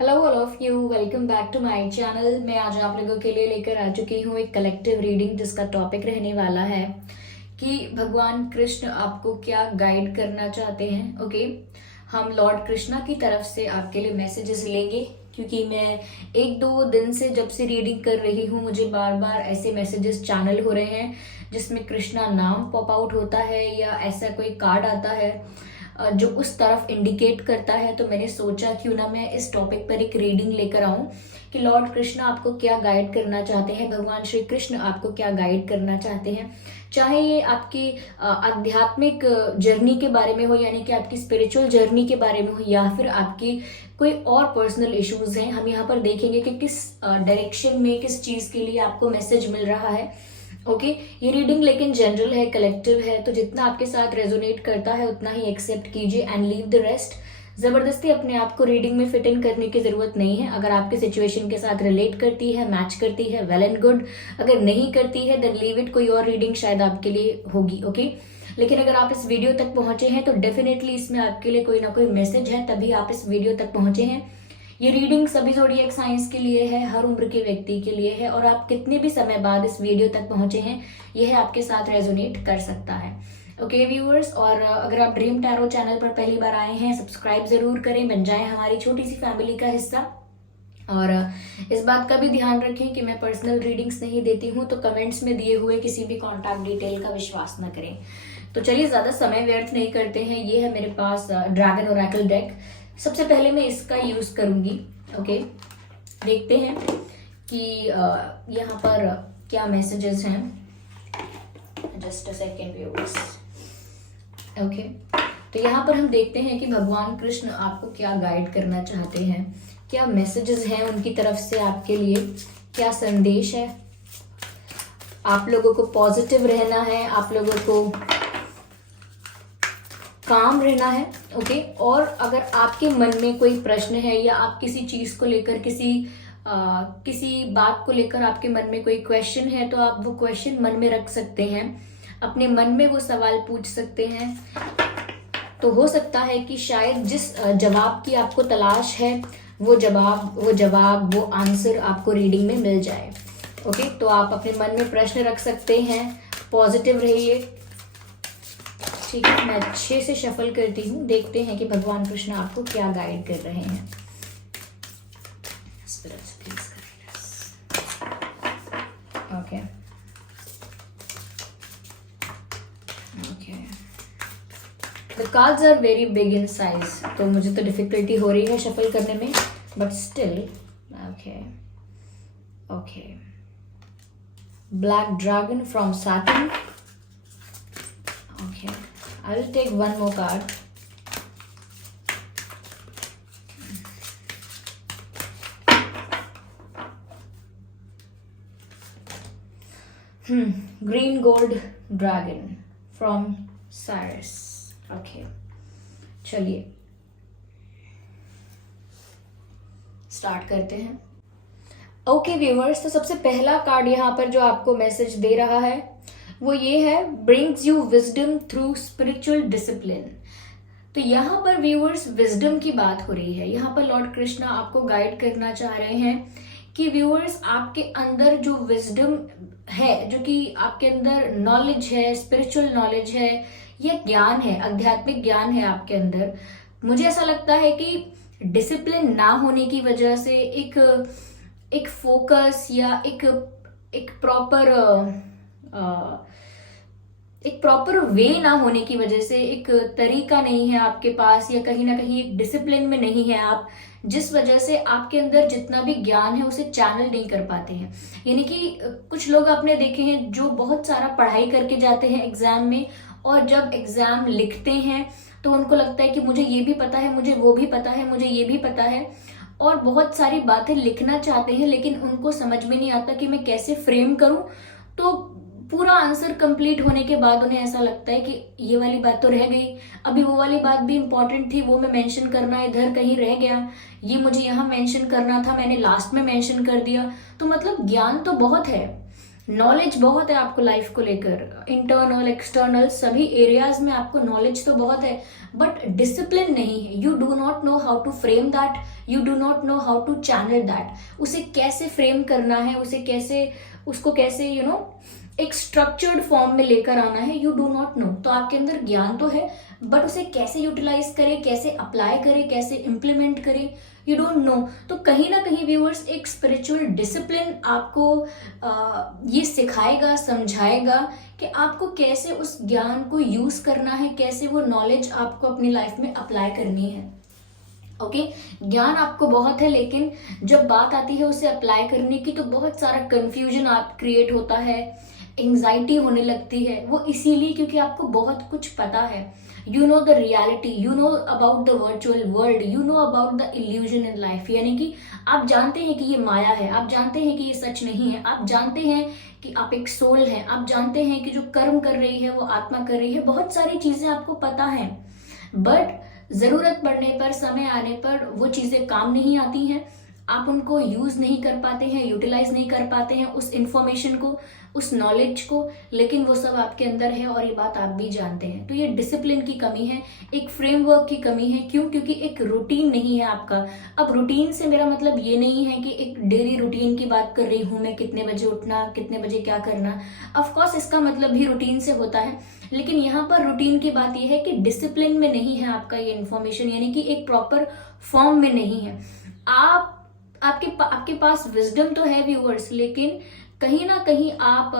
Hello all of you, welcome back to my channel. मैं आज आप लोगों के लिए लेकर आ चुकी हूँ एक कलेक्टिव रीडिंग जिसका टॉपिक रहने वाला है कि भगवान कृष्ण आपको क्या गाइड करना चाहते हैं। ओके, हम लॉर्ड कृष्णा की तरफ से आपके लिए मैसेजेस लेंगे क्योंकि मैं एक दो दिन से जब से रीडिंग कर रही हूँ मुझे बार बार ऐसे मैसेजेस चैनल हो रहे हैं जिसमें कृष्णा नाम पॉप आउट होता है या ऐसा कोई कार्ड आता है जो उस तरफ इंडिकेट करता है। तो मैंने सोचा क्यों ना मैं इस टॉपिक पर एक रीडिंग लेकर आऊं कि लॉर्ड कृष्ण आपको क्या गाइड करना चाहते हैं, भगवान श्री कृष्ण आपको क्या गाइड करना चाहते हैं। चाहे ये आपकी आध्यात्मिक जर्नी के बारे में हो, यानी कि आपकी स्पिरिचुअल जर्नी के बारे में हो, या फिर आपकी कोई और पर्सनल इश्यूज हैं, हम यहाँ पर देखेंगे कि किस डायरेक्शन में किस चीज के लिए आपको मैसेज मिल रहा है। ओके, ये रीडिंग लेकिन जनरल है, कलेक्टिव है, तो जितना आपके साथ रेजोनेट करता है उतना ही एक्सेप्ट कीजिए एंड लीव द रेस्ट। जबरदस्ती अपने आप को रीडिंग में फिट इन करने की जरूरत नहीं है। अगर आपके सिचुएशन के साथ रिलेट करती है, मैच करती है, वेल एंड गुड। अगर नहीं करती है देन लीव इट, कोई और रीडिंग शायद आपके लिए होगी। ओके, लेकिन अगर आप इस वीडियो तक पहुंचे हैं तो डेफिनेटली इसमें आपके लिए कोई ना कोई मैसेज है, तभी आप इस वीडियो तक पहुंचे हैं। ये रीडिंग सभी ज़ोडिएक साइंस के लिए है, हर उम्र के व्यक्ति के लिए है, और आप कितने भी समय बाद इस वीडियो तक पहुंचे हैं यह आपके साथ रेजोनेट कर सकता है। ओके व्यूअर्स, और अगर आप ड्रीम टैरो चैनल पर पहली बार आए हैं सब्सक्राइब जरूर करें, बन जाएं हमारी छोटी सी फैमिली का हिस्सा। और इस बात का भी ध्यान रखें कि मैं पर्सनल रीडिंग्स नहीं देती हूँ, तो कमेंट्स में दिए हुए किसी भी कॉन्टैक्ट डिटेल का विश्वास न करें। तो चलिए ज्यादा समय व्यर्थ नहीं करते हैं। ये है मेरे पास ड्रैगन ओरेकल डेक। सबसे पहले मैं इसका यूज करूंगी। ओके, देखते हैं कि यहाँ पर क्या मैसेजेस हैं। Just a second viewers. Okay, तो यहाँ पर हम देखते हैं कि भगवान कृष्ण आपको क्या गाइड करना चाहते हैं, क्या मैसेजेस हैं उनकी तरफ से आपके लिए, क्या संदेश है। आप लोगों को पॉजिटिव रहना है, आप लोगों को काम रहना है। ओके, और अगर आपके मन में कोई प्रश्न है या आप किसी चीज को लेकर किसी बात को लेकर आपके मन में कोई क्वेश्चन है, तो आप वो क्वेश्चन मन में रख सकते हैं, अपने मन में वो सवाल पूछ सकते हैं। तो हो सकता है कि शायद जिस जवाब की आपको तलाश है वो आंसर आपको रीडिंग में मिल जाए। ओके, तो आप अपने मन में प्रश्न रख सकते हैं, पॉजिटिव रहिए। ठीक है, मैं अच्छे से शफल करती हूँ, देखते हैं कि भगवान कृष्ण आपको क्या गाइड कर रहे हैं। Okay okay, the cards are very big in size, तो मुझे तो डिफिकल्टी हो रही है शफल करने में, but still okay okay. Black dragon from Saturn. Okay, I will take one more card. Green gold dragon from Cyrus. Okay, चलिए start करते हैं। ओके व्यूअर्स, तो सबसे पहला कार्ड यहाँ पर जो आपको मैसेज दे रहा है वो ये है, brings you wisdom through spiritual discipline. तो यहाँ पर व्यूअर्स विजडम की बात हो रही है। यहाँ पर लॉर्ड कृष्णा आपको गाइड करना चाह रहे हैं कि व्यूअर्स आपके अंदर जो विजडम है, जो कि आपके अंदर नॉलेज है, स्पिरिचुअल नॉलेज है, यह ज्ञान है, आध्यात्मिक ज्ञान है आपके अंदर। मुझे ऐसा लगता है कि डिसिप्लिन ना होने की वजह से एक फोकस या एक प्रॉपर वे ना होने की वजह से, एक तरीका नहीं है आपके पास, या कहीं ना कहीं एक डिसिप्लिन में नहीं है आप, जिस वजह से आपके अंदर जितना भी ज्ञान है उसे चैनल नहीं कर पाते हैं। यानी कि कुछ लोग आपने देखे हैं जो बहुत सारा पढ़ाई करके जाते हैं एग्जाम में, और जब एग्जाम लिखते हैं तो उनको लगता है कि मुझे ये भी पता है, मुझे वो भी पता है, मुझे ये भी पता है, और बहुत सारी बातें लिखना चाहते हैं, लेकिन उनको समझ में नहीं आता कि मैं कैसे फ्रेम करूं। तो पूरा आंसर कंप्लीट होने के बाद उन्हें ऐसा लगता है कि ये वाली बात तो रह गई, अभी वो वाली बात भी इंपॉर्टेंट थी, वो मैं मेंशन करना इधर कहीं रह गया, ये मुझे यहाँ मेंशन करना था, मैंने लास्ट में मेंशन कर दिया। तो मतलब ज्ञान तो बहुत है, नॉलेज बहुत है आपको लाइफ को लेकर, इंटरनल एक्सटर्नल सभी एरियाज में आपको नॉलेज तो बहुत है, बट डिसिप्लिन नहीं है। You do not know how to frame that, you do not know how to channel that. उसे कैसे फ्रेम करना है, उसे कैसे, उसको कैसे एक स्ट्रक्चर्ड फॉर्म में लेकर आना है, यू डू नॉट नो। तो आपके अंदर ज्ञान तो है, बट उसे कैसे यूटिलाइज करे, कैसे अप्लाई करे, कैसे इंप्लीमेंट करे, यू डोंट नो। तो कहीं ना कहीं व्यूअर्स एक स्पिरिचुअल डिसिप्लिन आपको ये सिखाएगा, समझाएगा कि आपको कैसे उस ज्ञान को यूज करना है, कैसे वो नॉलेज आपको अपनी लाइफ में अप्लाई करनी है। ओके ज्ञान आपको बहुत है, लेकिन जब बात आती है उसे अप्लाई करने की तो बहुत सारा कंफ्यूजन आप क्रिएट होता है, एंजाइटी होने लगती है। वो इसीलिए क्योंकि आपको बहुत कुछ पता है। You know the reality, you know about the virtual world, you know about the illusion in life. यानी कि आप जानते हैं कि ये माया है, आप जानते हैं कि ये सच नहीं है, आप जानते हैं कि आप एक सोल हैं, आप जानते हैं कि जो कर्म कर रही है वो आत्मा कर रही है। बहुत सारी चीजें आपको पता है, बट जरूरत पड़ने पर, समय आने पर वो चीजें काम नहीं आती हैं। आप उनको यूज नहीं कर पाते हैं, यूटिलाइज नहीं कर पाते हैं उस इंफॉर्मेशन को, उस नॉलेज को, लेकिन वो सब आपके अंदर है और ये बात आप भी जानते हैं। तो ये डिसिप्लिन की कमी है, एक फ्रेमवर्क की कमी है। क्यों? क्योंकि एक रूटीन नहीं है आपका। अब रूटीन से मेरा मतलब ये नहीं है कि एक डेली रूटीन की बात कर रही हूं मैं, कितने बजे उठना, कितने बजे क्या करना। ऑफकोर्स इसका मतलब भी रूटीन से होता है, लेकिन यहाँ पर रूटीन की बात यह है कि डिसिप्लिन में नहीं है आपका ये इन्फॉर्मेशन, यानी कि एक प्रॉपर फॉर्म में नहीं है। आपके पास विजडम तो है व्यूअर्स, लेकिन कहीं ना कहीं आप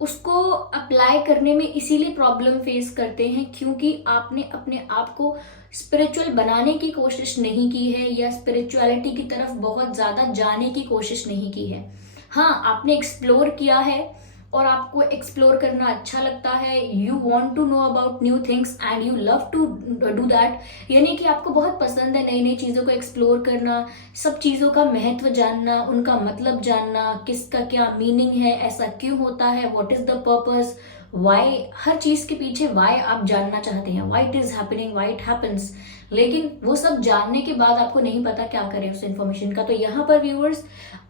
उसको अप्लाई करने में इसीलिए प्रॉब्लम फेस करते हैं क्योंकि आपने अपने आप को स्पिरिचुअल बनाने की कोशिश नहीं की है, या स्पिरिचुअलिटी की तरफ बहुत ज्यादा जाने की कोशिश नहीं की है। हाँ, आपने एक्सप्लोर किया है और आपको एक्सप्लोर करना अच्छा लगता है, you want to know about new things and you love to do that. यानी कि आपको बहुत पसंद है नई नई चीज़ों को एक्सप्लोर करना, सब चीज़ों का महत्व जानना, उनका मतलब जानना, किसका क्या मीनिंग है, ऐसा क्यों होता है, what is the purpose, why, हर चीज़ के पीछे वाई आप जानना चाहते हैं, why it is happening, why it happens. लेकिन वो सब जानने के बाद आपको नहीं पता क्या करें उस इन्फॉर्मेशन का। तो यहाँ पर व्यूअर्स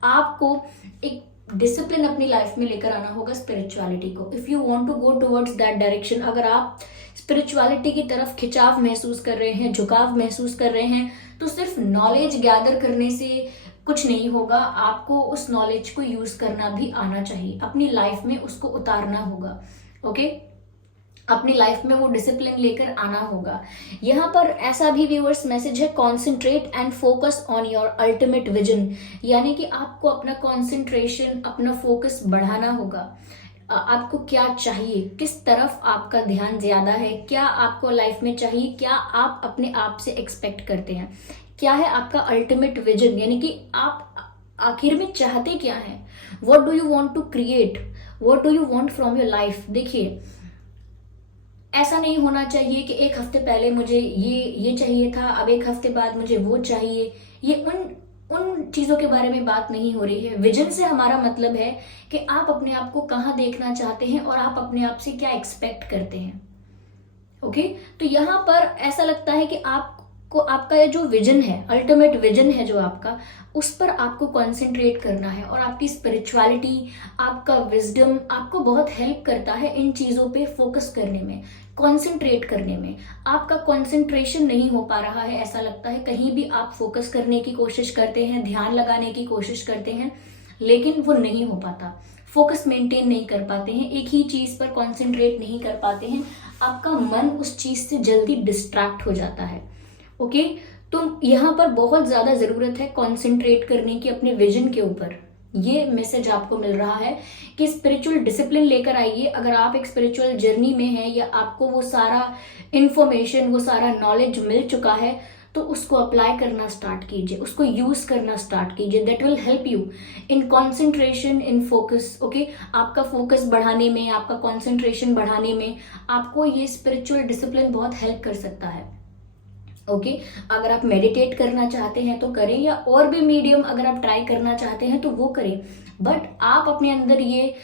आपको एक डिसिप्लिन अपनी लाइफ में लेकर आना होगा स्पिरिचुअलिटी को। If you want to go towards that direction, अगर आप स्पिरिचुअलिटी की तरफ खिंचाव महसूस कर रहे हैं, झुकाव महसूस कर रहे हैं, तो सिर्फ नॉलेज गैदर करने से कुछ नहीं होगा। आपको उस नॉलेज को यूज करना भी आना चाहिए, अपनी लाइफ में उसको उतारना होगा। ओके अपनी लाइफ में वो डिसिप्लिन लेकर आना होगा। यहाँ पर ऐसा भी व्यूअर्स मैसेज है, concentrate and focus on your ultimate vision. यानी कि आपको अपना कॉन्सेंट्रेशन, अपना फोकस बढ़ाना होगा। आपको क्या चाहिए, किस तरफ आपका ध्यान ज्यादा है, क्या आपको लाइफ में चाहिए, क्या आप अपने आप से एक्सपेक्ट करते हैं, क्या है आपका अल्टीमेट विजन, यानी कि आप आखिर में चाहते क्या है। What do you want to create, what do you want from your life. देखिए, ऐसा नहीं होना चाहिए कि एक हफ्ते पहले मुझे ये चाहिए था, अब एक हफ्ते बाद मुझे वो चाहिए। ये उन चीजों के बारे में बात नहीं हो रही है। विजन से हमारा मतलब है कि आप अपने आप को कहाँ देखना चाहते हैं और आप अपने आप से क्या एक्सपेक्ट करते हैं। ओके तो यहाँ पर ऐसा लगता है कि आपको आपका ये जो विजन है, अल्टीमेट विजन है जो आपका, उस पर आपको कंसंट्रेट करना है। और आपकी स्पिरिचुअलिटी, आपका विजडम आपको बहुत हेल्प करता है इन चीजों पे फोकस करने में, कंसंट्रेट करने में। आपका कंसंट्रेशन नहीं हो पा रहा है, ऐसा लगता है कहीं भी आप फोकस करने की कोशिश करते हैं, ध्यान लगाने की कोशिश करते हैं, लेकिन वो नहीं हो पाता। फोकस मेंटेन नहीं कर पाते हैं, एक ही चीज पर कंसंट्रेट नहीं कर पाते हैं, आपका मन उस चीज से जल्दी डिस्ट्रैक्ट हो जाता है। ओके तो यहाँ पर बहुत ज्यादा जरूरत है कंसंट्रेट करने की अपने विजन के ऊपर। ये मैसेज आपको मिल रहा है कि स्पिरिचुअल डिसिप्लिन लेकर आइए। अगर आप एक स्पिरिचुअल जर्नी में हैं या आपको वो सारा इंफॉर्मेशन, वो सारा नॉलेज मिल चुका है, तो उसको अप्लाई करना स्टार्ट कीजिए, उसको यूज करना स्टार्ट कीजिए। That will help you in concentration, in focus. Okay आपका फोकस बढ़ाने में, आपका कंसंट्रेशन बढ़ाने में आपको ये स्पिरिचुअल डिसिप्लिन बहुत हेल्प कर सकता है। ओके अगर आप मेडिटेट करना चाहते हैं तो करें, या और भी मीडियम अगर आप ट्राई करना चाहते हैं तो वो करें, बट आप अपने अंदर ये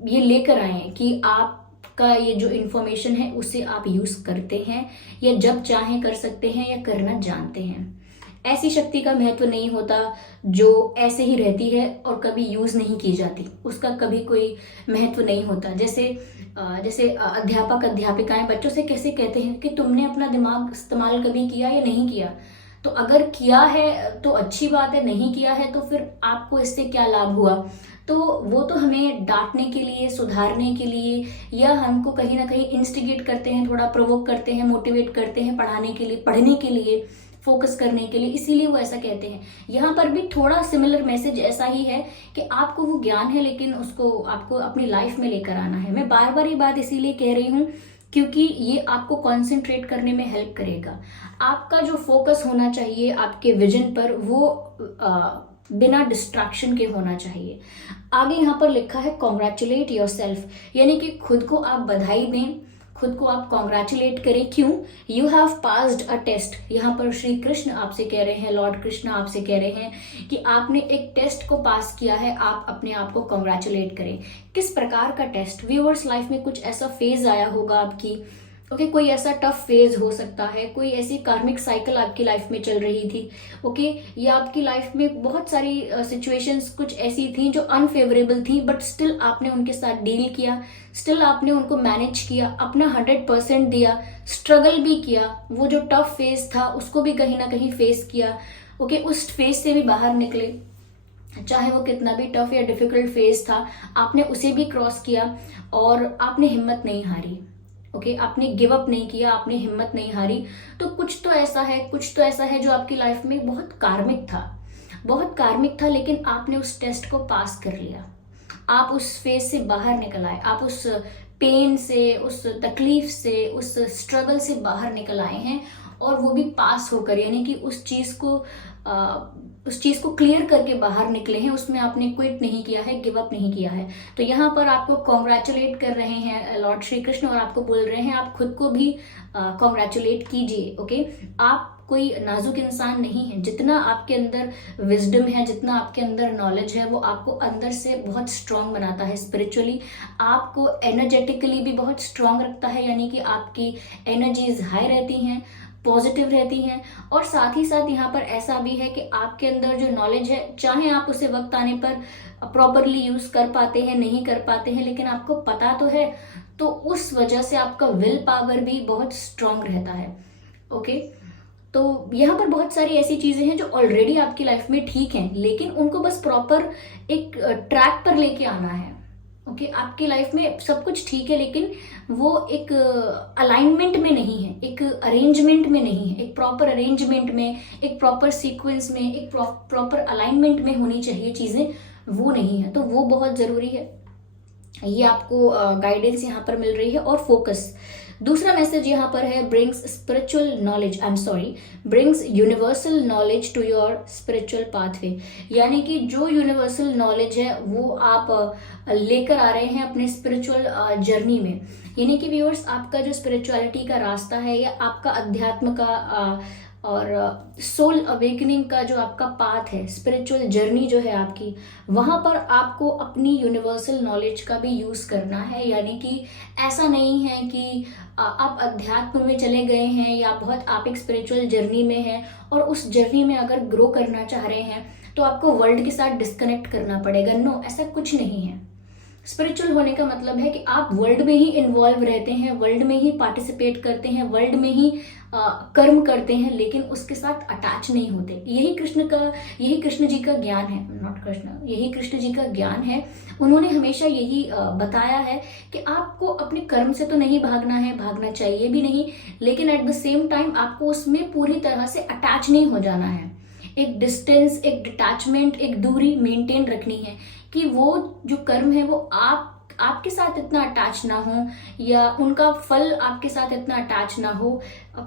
लेकर आए कि आपका ये जो इंफॉर्मेशन है उसे आप यूज करते हैं, या जब चाहें कर सकते हैं, या करना जानते हैं। ऐसी शक्ति का महत्व नहीं होता जो ऐसे ही रहती है और कभी यूज नहीं की जाती, उसका कभी कोई महत्व नहीं होता। जैसे अध्यापक अध्यापिकाएं बच्चों से कैसे कहते हैं कि तुमने अपना दिमाग इस्तेमाल कभी किया या नहीं किया। तो अगर किया है तो अच्छी बात है, नहीं किया है तो फिर आपको इससे क्या लाभ हुआ। तो वो तो हमें डांटने के लिए, सुधारने के लिए, या हमको कहीं ना कहीं इंस्टिगेट करते हैं, थोड़ा प्रोवोक करते हैं, मोटिवेट करते हैं पढ़ाने के लिए, पढ़ने के लिए, फोकस करने के लिए, इसीलिए वो ऐसा कहते हैं। यहाँ पर भी थोड़ा सिमिलर मैसेज ऐसा ही है कि आपको वो ज्ञान है लेकिन उसको आपको अपनी लाइफ में लेकर आना है। मैं बार बार ये बात इसीलिए कह रही हूँ क्योंकि ये आपको कंसंट्रेट करने में हेल्प करेगा। आपका जो फोकस होना चाहिए आपके विजन पर, वो बिना डिस्ट्रैक्शन के होना चाहिए। आगे यहाँ पर लिखा है कॉन्ग्रेचुलेट योर सेल्फ, यानी कि खुद को आप बधाई दें, खुद को आप कॉन्ग्रेचुलेट करें। क्यों? You have passed a test. यहाँ पर श्री कृष्ण आपसे कह रहे हैं, लॉर्ड कृष्ण आपसे कह रहे हैं कि आपने एक टेस्ट को पास किया है, आप अपने आप को कॉन्ग्रेचुलेट करें। किस प्रकार का टेस्ट? व्यूअर्स, लाइफ में कुछ ऐसा फेज आया होगा आपकी, ओके, कोई ऐसा टफ फेज हो सकता है, कोई ऐसी कार्मिक साइकिल आपकी लाइफ में चल रही थी, ओके, या आपकी लाइफ में बहुत सारी सिचुएशंस कुछ ऐसी थी जो अनफेवरेबल थी, बट स्टिल आपने उनके साथ डील किया, स्टिल आपने उनको मैनेज किया, अपना 100% दिया, स्ट्रगल भी किया, वो जो टफ फेज था उसको भी कहीं ना कहीं फेस किया, ओके, उस फेज से भी बाहर निकले, चाहे वो कितना भी टफ या डिफिकल्ट फेज था, आपने उसे भी क्रॉस किया और आपने हिम्मत नहीं हारी, ओके, आपने गिव अप नहीं किया, आपने हिम्मत नहीं हारी। तो कुछ तो ऐसा है जो आपकी लाइफ में बहुत कार्मिक था, लेकिन आपने उस टेस्ट को पास कर लिया, आप उस फेज से बाहर निकल आए, आप उस पेन से, उस तकलीफ से, उस स्ट्रगल से बाहर निकल आए हैं, और वो भी पास होकर, यानी कि उस चीज को क्लियर करके बाहर निकले हैं, उसमें आपने क्विट नहीं किया है, गिव अप नहीं किया है। तो यहाँ पर आपको कॉन्ग्रेचुलेट कर रहे हैं लॉर्ड श्री कृष्ण, और आपको बोल रहे हैं आप खुद को भी कॉन्ग्रेचुलेट कीजिए, ओके। आप कोई नाजुक इंसान नहीं है, जितना आपके अंदर विजडम है, जितना आपके अंदर नॉलेज है, वो आपको अंदर से बहुत स्ट्रांग बनाता है, स्पिरिचुअली आपको एनर्जेटिकली भी बहुत स्ट्रांग रखता है, यानी कि आपकी एनर्जीज हाई रहती हैं, पॉजिटिव रहती हैं। और साथ ही साथ यहाँ पर ऐसा भी है कि आपके अंदर जो नॉलेज है, चाहे आप उसे वक्त आने पर प्रॉपरली यूज कर पाते हैं, नहीं कर पाते हैं, लेकिन आपको पता तो है, तो उस वजह से आपका विल पावर भी बहुत स्ट्रांग रहता है, ओके। तो यहाँ पर बहुत सारी ऐसी चीजें हैं जो ऑलरेडी आपकी लाइफ में ठीक हैं, लेकिन उनको बस प्रॉपर एक ट्रैक पर लेके आना है, ओके। आपकी लाइफ में सब कुछ ठीक है, लेकिन वो एक अलाइनमेंट में नहीं है, एक अरेंजमेंट में नहीं है, एक प्रॉपर अरेंजमेंट में, एक प्रॉपर सीक्वेंस में, एक प्रॉपर अलाइनमेंट में होनी चाहिए चीजें, वो नहीं है। तो वो बहुत जरूरी है, ये आपको गाइडेंस यहाँ पर मिल रही है। और फोकस, दूसरा मैसेज यहाँ पर है, brings universal knowledge to your spiritual pathway, यानी कि जो यूनिवर्सल नॉलेज है वो आप लेकर आ रहे हैं अपने स्पिरिचुअल जर्नी में। यानी कि व्यूअर्स, आपका जो स्पिरिचुअलिटी का रास्ता है, या आपका अध्यात्म का और सोल अवेकनिंग का जो आपका पाथ है, स्पिरिचुअल जर्नी जो है आपकी, वहां पर आपको अपनी यूनिवर्सल नॉलेज का भी यूज करना है। यानी कि ऐसा नहीं है कि आप अध्यात्म में चले गए हैं, या बहुत आप एक स्पिरिचुअल जर्नी में हैं, और उस जर्नी में अगर ग्रो करना चाह रहे हैं तो आपको वर्ल्ड के साथ डिस्कनेक्ट करना पड़ेगा। नो, ऐसा कुछ नहीं है। स्पिरिचुअल होने का मतलब है कि आप वर्ल्ड में ही इन्वॉल्व रहते हैं, वर्ल्ड में ही पार्टिसिपेट करते हैं, वर्ल्ड में ही कर्म करते हैं, लेकिन उसके साथ अटैच नहीं होते। यही कृष्ण जी का ज्ञान है, नॉट कृष्ण, यही कृष्ण जी का ज्ञान है। उन्होंने हमेशा यही बताया है कि आपको अपने कर्म से तो नहीं भागना है, भागना चाहिए भी नहीं, लेकिन एट द सेम टाइम आपको उसमें पूरी तरह से अटैच नहीं हो जाना है। एक डिस्टेंस, एक डिटैचमेंट, एक दूरी मेंटेन रखनी है, कि वो जो कर्म है वो आपके साथ इतना अटैच ना हो, या उनका फल आपके साथ इतना अटैच ना हो।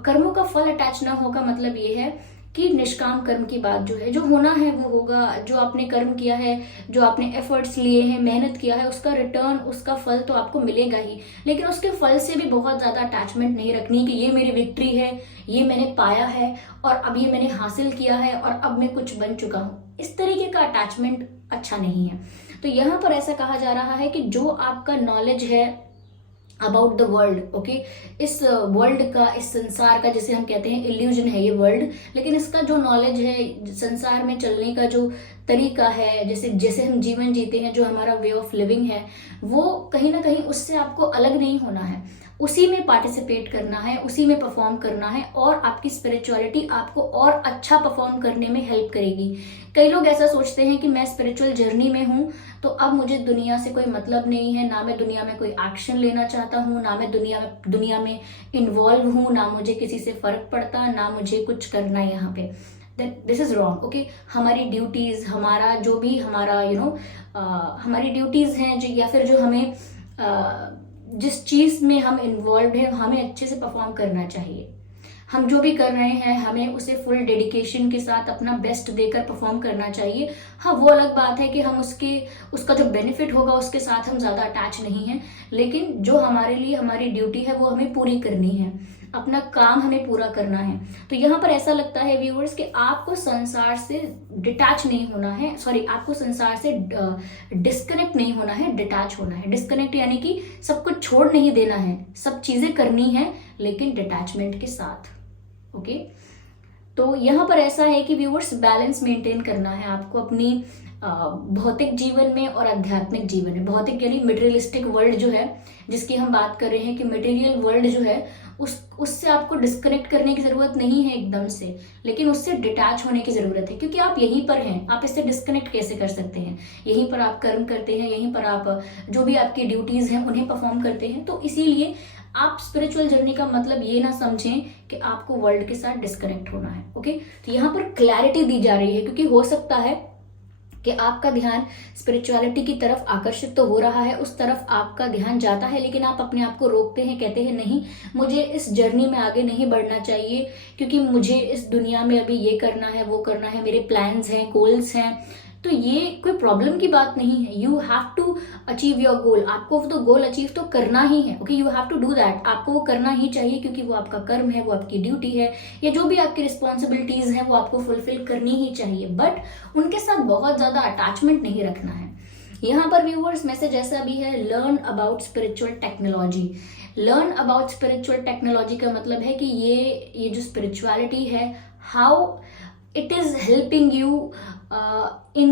कर्मों का फल अटैच ना होगा मतलब ये है कि निष्काम कर्म की बात जो है, जो होना है वो होगा। जो आपने कर्म किया है, जो आपने एफर्ट्स लिए हैं, मेहनत किया है, उसका रिटर्न, उसका फल तो आपको मिलेगा ही, लेकिन उसके फल से भी बहुत ज्यादा अटैचमेंट नहीं रखनी कि ये मेरी विक्ट्री है, ये मैंने पाया है, और अब ये मैंने हासिल किया है, और अब मैं कुछ बन चुका हूँ। इस तरीके का अटैचमेंट अच्छा नहीं है। तो यहाँ पर ऐसा कहा जा रहा है कि जो आपका नॉलेज है, अबाउट द वर्ल्ड। ओके, इस वर्ल्ड का, इस संसार का, जिसे हम कहते हैं इल्यूजन है ये वर्ल्ड, लेकिन इसका जो नॉलेज है, संसार में चलने का जो तरीका है, जैसे जैसे हम जीवन जीते हैं, जो हमारा वे ऑफ लिविंग है, वो कहीं ना कहीं उससे आपको अलग नहीं होना है, उसी में पार्टिसिपेट करना है, उसी में परफॉर्म करना है, और आपकी स्पिरिचुअलिटी आपको और अच्छा परफॉर्म करने में हेल्प करेगी। कई लोग ऐसा सोचते हैं कि मैं स्पिरिचुअल जर्नी में हूं, तो अब मुझे दुनिया से कोई मतलब नहीं है, ना मैं दुनिया में कोई एक्शन लेना चाहता हूँ, ना मैं दुनिया में इन्वॉल्व हूँ, ना मुझे किसी से फर्क पड़ता, ना मुझे कुछ करना है यहाँ पे। This is wrong. ओके, हमारी ड्यूटीज, हमारा जो भी हमारा हमारी ड्यूटीज हैं, जो या फिर जो हमें जिस चीज में हम इन्वॉल्व है, हमें अच्छे से परफॉर्म करना चाहिए। हम जो भी कर रहे हैं, हमें उसे फुल डेडिकेशन के साथ अपना बेस्ट देकर परफॉर्म करना चाहिए। हाँ, वो अलग बात है कि हम उसका जो बेनिफिट होगा उसके साथ हम ज्यादा अटैच नहीं हैं, लेकिन जो हमारे लिए हमारी ड्यूटी है वो हमें पूरी करनी है, अपना काम हमें पूरा करना है। तो यहाँ पर ऐसा लगता है व्यूअर्स कि आपको संसार से डिटैच नहीं होना है, सॉरी, आपको संसार से डिस्कनेक्ट नहीं होना है, डिटैच होना है। डिस्कनेक्ट यानी कि सब कुछ छोड़ नहीं देना है, सब चीजें करनी है, लेकिन डिटैचमेंट के साथ। ओके, तो यहाँ पर ऐसा है कि व्यूअर्स बैलेंस मेंटेन करना है आपको अपनी भौतिक जीवन में और आध्यात्मिक जीवन में। भौतिक यानी मटेरियलिस्टिक वर्ल्ड जो है, जिसकी हम बात कर रहे हैं कि मटेरियल वर्ल्ड जो है, उससे आपको डिस्कनेक्ट करने की जरूरत नहीं है एकदम से, लेकिन उससे डिटैच होने की जरूरत है, क्योंकि आप यहीं पर हैं। आप इससे डिस्कनेक्ट कैसे कर सकते हैं? यहीं पर आप कर्म करते हैं, यहीं पर आप जो भी आपकी ड्यूटीज हैं उन्हें परफॉर्म करते हैं। तो इसीलिए आप स्पिरिचुअल जर्नी का मतलब ये ना समझें कि आपको वर्ल्ड के साथ डिस्कनेक्ट होना है। ओके, तो यहाँ पर क्लैरिटी दी जा रही है, क्योंकि हो सकता है कि आपका ध्यान स्पिरिचुअलिटी की तरफ आकर्षित तो हो रहा है, उस तरफ आपका ध्यान जाता है, लेकिन आप अपने आप को रोकते हैं, कहते हैं नहीं, मुझे इस जर्नी में आगे नहीं बढ़ना चाहिए, क्योंकि मुझे इस दुनिया में अभी ये करना है, वो करना है, मेरे प्लान्स हैं, गोल्स हैं। तो ये कोई प्रॉब्लम की बात नहीं है। You have to achieve your goal, आपको तो गोल अचीव तो करना ही है। Okay, you have to do that, आपको वो करना ही चाहिए, क्योंकि वो आपका कर्म है, वो आपकी ड्यूटी है, या जो भी आपकी रिस्पॉन्सिबिलिटीज हैं वो आपको फुलफिल करनी ही चाहिए, बट उनके साथ बहुत ज्यादा अटैचमेंट नहीं रखना है। यहाँ पर व्यूअर्स मैसेज ऐसा भी है, learn about spiritual technology. Learn about spiritual technology का मतलब है कि ये जो स्पिरिचुअलिटी है, how it is helping you in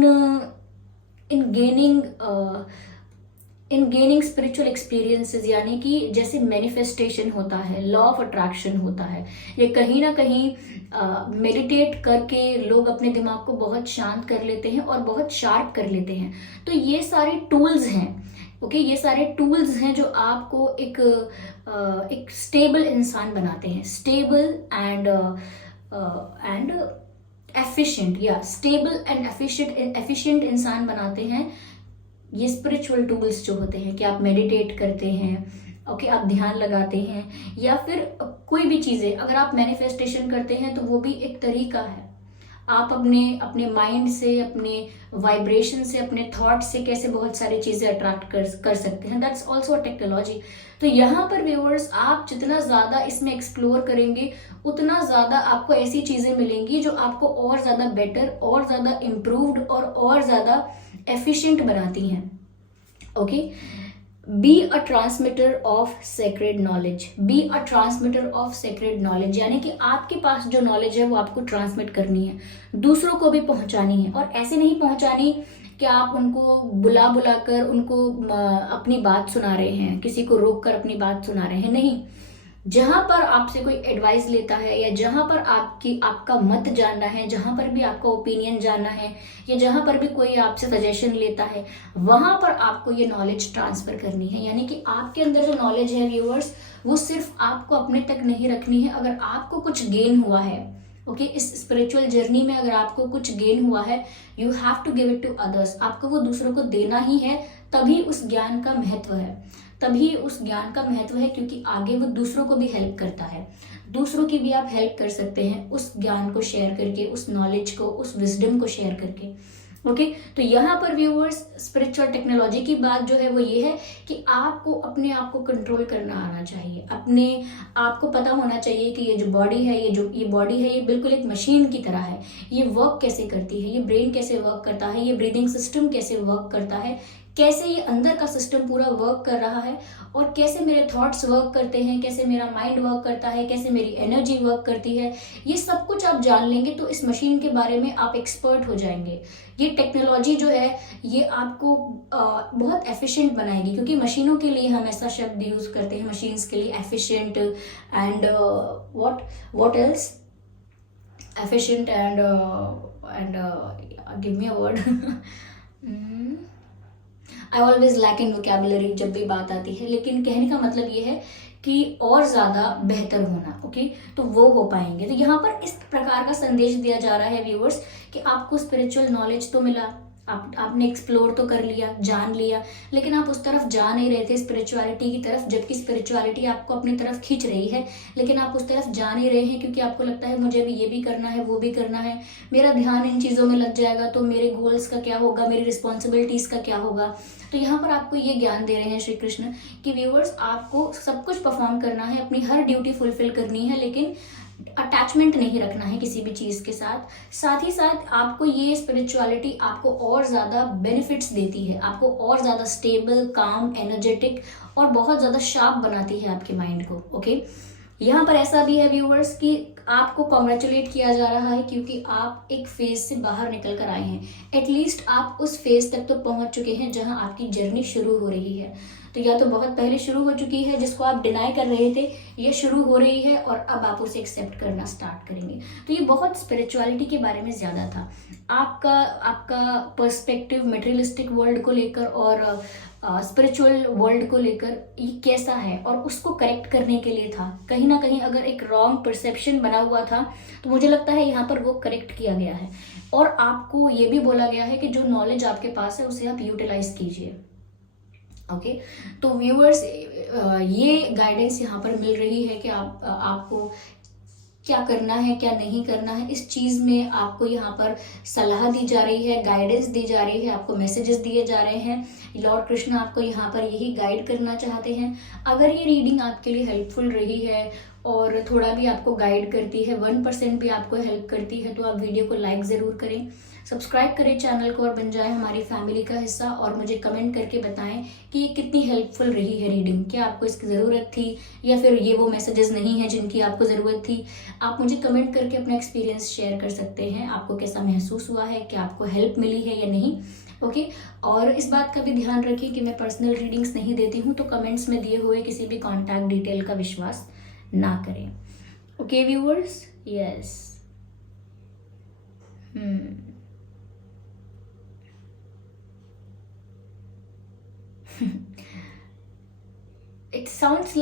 gaining spiritual experiences। यानी कि जैसे मैनिफेस्टेशन होता है, लॉ ऑफ अट्रैक्शन होता है, ये कहीं ना कहीं मेडिटेट करके लोग अपने दिमाग को बहुत शांत कर लेते हैं और बहुत शार्प कर लेते हैं। तो ये सारे टूल्स हैं। ओके, ये सारे टूल्स हैं जो आपको एक स्टेबल इंसान बनाते हैं, स्टेबल एंड एफिशिएंट, या स्टेबल एंड एफिशिएंट इंसान बनाते हैं ये स्पिरिचुअल टूल्स जो होते हैं। कि आप मेडिटेट करते हैं, ओके, आप ध्यान लगाते हैं, या फिर कोई भी चीजें, अगर आप मैनिफेस्टेशन करते हैं तो वो भी एक तरीका है। आप अपने माइंड से, अपने वाइब्रेशन से, अपने थॉट से कैसे बहुत सारी चीजें अट्रैक्ट कर सकते हैं, दैट्स ऑल्सो अ टेक्नोलॉजी। तो यहाँ पर व्यूअर्स, आप जितना ज्यादा इसमें एक्सप्लोर करेंगे, उतना ज्यादा आपको ऐसी चीजें मिलेंगी जो आपको और ज्यादा बेटर, और ज्यादा इम्प्रूव्ड और ज्यादा एफिशिएंट बनाती हैं। Okay, be a transmitter of sacred knowledge. Be a transmitter of sacred knowledge यानी कि आपके पास जो नॉलेज है वो आपको ट्रांसमिट करनी है, दूसरों को भी पहुंचानी है। और ऐसे नहीं पहुंचानी कि आप उनको बुला कर उनको अपनी बात सुना रहे हैं, किसी को रोक कर अपनी बात सुना रहे हैं, नहीं। जहां पर आपसे कोई एडवाइस लेता है, या जहां पर आपका मत जानना है, जहां पर भी आपका ओपिनियन जानना है, या जहां पर भी कोई आपसे सजेशन लेता है, वहां पर आपको ये नॉलेज ट्रांसफर करनी है। यानी कि आपके अंदर जो नॉलेज है व्यूअर्स, वो सिर्फ आपको अपने तक नहीं रखनी है। अगर आपको कुछ गेन हुआ है, ओके, इस स्पिरिचुअल जर्नी में अगर आपको कुछ गेन हुआ है, you have to give it to others. आपको वो दूसरों को देना ही है, तभी उस ज्ञान का महत्व है, तभी उस ज्ञान का महत्व है, क्योंकि आगे वो दूसरों को भी हेल्प करता है। दूसरों की भी आप हेल्प कर सकते हैं उस ज्ञान को शेयर करके, उस नॉलेज को, उस विजडम को शेयर करके। ओके, तो यहाँ पर व्यूअर्स, स्पिरिचुअल टेक्नोलॉजी की बात जो है वो ये है कि आपको अपने आप को कंट्रोल करना आना चाहिए। अपने आप को पता होना चाहिए कि ये जो बॉडी है, ये बॉडी है, ये बिल्कुल एक मशीन की तरह है। ये वर्क कैसे करती है, ये ब्रेन कैसे वर्क करता है, ये ब्रीदिंग सिस्टम कैसे वर्क करता है, कैसे ये अंदर का सिस्टम पूरा वर्क कर रहा है और कैसे मेरे थॉट्स वर्क करते हैं, कैसे मेरा माइंड वर्क करता है, कैसे मेरी एनर्जी वर्क करती है, ये सब कुछ आप जान लेंगे तो इस मशीन के बारे में आप एक्सपर्ट हो जाएंगे। ये टेक्नोलॉजी जो है ये आपको बहुत एफिशिएंट बनाएगी, क्योंकि मशीनों के लिए हम ऐसा शब्द यूज करते हैं, मशीन्स के लिए efficient and what else, efficient and give me a word. I always lack in vocabulary जब भी बात आती है, लेकिन कहने का मतलब ये है कि और ज़्यादा बेहतर होना। ओके, तो वो हो पाएंगे। तो यहाँ पर इस प्रकार का संदेश दिया जा रहा है व्यूअर्स कि आपको स्पिरिचुअल नॉलेज तो मिला, आपने एक्सप्लोर तो कर लिया, जान लिया, लेकिन आप उस तरफ जा नहीं रहे थे स्पिरिचुअलिटी की तरफ, जबकि स्पिरिचुअलिटी आपको अपनी तरफ खींच रही है, लेकिन आप उस तरफ जा नहीं रहे हैं क्योंकि आपको लगता है मुझे भी ये भी करना है, वो भी करना है, मेरा ध्यान इन चीज़ों में लग जाएगा तो मेरे गोल्स का क्या होगा, मेरी रिस्पॉन्सिबिलिटीज़ का क्या होगा। तो यहाँ पर आपको ये ज्ञान दे रहे हैं श्री कृष्ण कि व्यूअर्स आपको सब कुछ परफॉर्म करना है, अपनी हर ड्यूटी फुलफिल करनी है, लेकिन अटैचमेंट नहीं रखना है किसी भी चीज के साथ। साथ ही साथ आपको ये स्पिरिचुअलिटी आपको और ज्यादा बेनिफिट्स देती है, आपको और ज्यादा स्टेबल, काम, एनर्जेटिक और बहुत ज्यादा शार्प बनाती है आपके माइंड को। ओके, यहाँ पर ऐसा भी है व्यूअर्स कि आपको कॉन्ग्रेचुलेट किया जा रहा है क्योंकि आप एक फेज से बाहर निकल कर आए हैं। एटलीस्ट आप उस फेज तक तो पहुंच चुके हैं जहां आपकी जर्नी शुरू हो रही है। तो या तो बहुत पहले शुरू हो चुकी है, जिसको आप डिनाई कर रहे थे, ये शुरू हो रही है और अब आप उसे एक्सेप्ट करना स्टार्ट करेंगे। तो ये बहुत स्पिरिचुअलिटी के बारे में ज्यादा था। आपका पर्सपेक्टिव मटेरियलिस्टिक वर्ल्ड को लेकर और स्पिरिचुअल वर्ल्ड को लेकर ये कैसा है और उसको करेक्ट करने के लिए था। कहीं ना कहीं अगर एक रॉन्ग परसेप्शन बना हुआ था तो मुझे लगता है यहाँ पर वो करेक्ट किया गया है। और आपको ये भी बोला गया है कि जो नॉलेज आपके पास है उसे आप यूटिलाइज कीजिए। ओके, तो व्यूअर्स ये गाइडेंस यहाँ पर मिल रही है कि आपको क्या करना है, क्या नहीं करना है, इस चीज में आपको यहाँ पर सलाह दी जा रही है, गाइडेंस दी जा रही है, आपको मैसेजेस दिए जा रहे हैं। लॉर्ड कृष्ण आपको यहाँ पर यही गाइड करना चाहते हैं। अगर ये रीडिंग आपके लिए हेल्पफुल रही है और थोड़ा भी आपको गाइड करती है, 1% भी आपको हेल्प करती है, तो आप वीडियो को लाइक जरूर करें, सब्सक्राइब करें चैनल को और बन जाए हमारी फैमिली का हिस्सा। और मुझे कमेंट करके बताएं कि ये कितनी हेल्पफुल रही है रीडिंग, क्या आपको इसकी ज़रूरत थी या फिर ये वो मैसेजेस नहीं है जिनकी आपको ज़रूरत थी। आप मुझे कमेंट करके अपना एक्सपीरियंस शेयर कर सकते हैं, आपको कैसा महसूस हुआ है, क्या आपको हेल्प मिली है या नहीं। ओके, और इस बात का भी ध्यान रखिए कि मैं पर्सनल रीडिंग्स नहीं देती हूँ, तो कमेंट्स में दिए हुए किसी भी कॉन्टैक्ट डिटेल का विश्वास ना करें। Okay viewers, yes, it sounds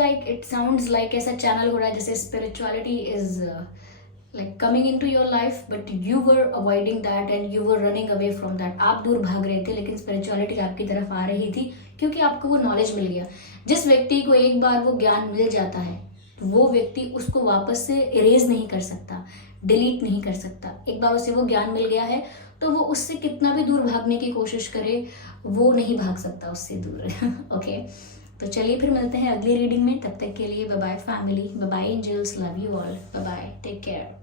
like ऐसा चैनल हो रहा है जैसे spirituality is like coming into your life, but you were avoiding that and you were running away from that. आप दूर भाग रहे थे, लेकिन स्पिरिचुअलिटी आपकी तरफ आ रही थी क्योंकि आपको वो नॉलेज मिल गया। जिस व्यक्ति को एक बार वो ज्ञान मिल जाता है, वो व्यक्ति उसको वापस से इरेज नहीं कर सकता, डिलीट नहीं कर सकता। एक बार उसे वो ज्ञान मिल गया है तो वो उससे कितना भी दूर भागने की कोशिश करे, वो नहीं भाग सकता उससे दूर। ओके, तो चलिए फिर मिलते हैं अगली रीडिंग में। तब तक के लिए bye bye family, bye bye angels, love you all, bye bye, take care.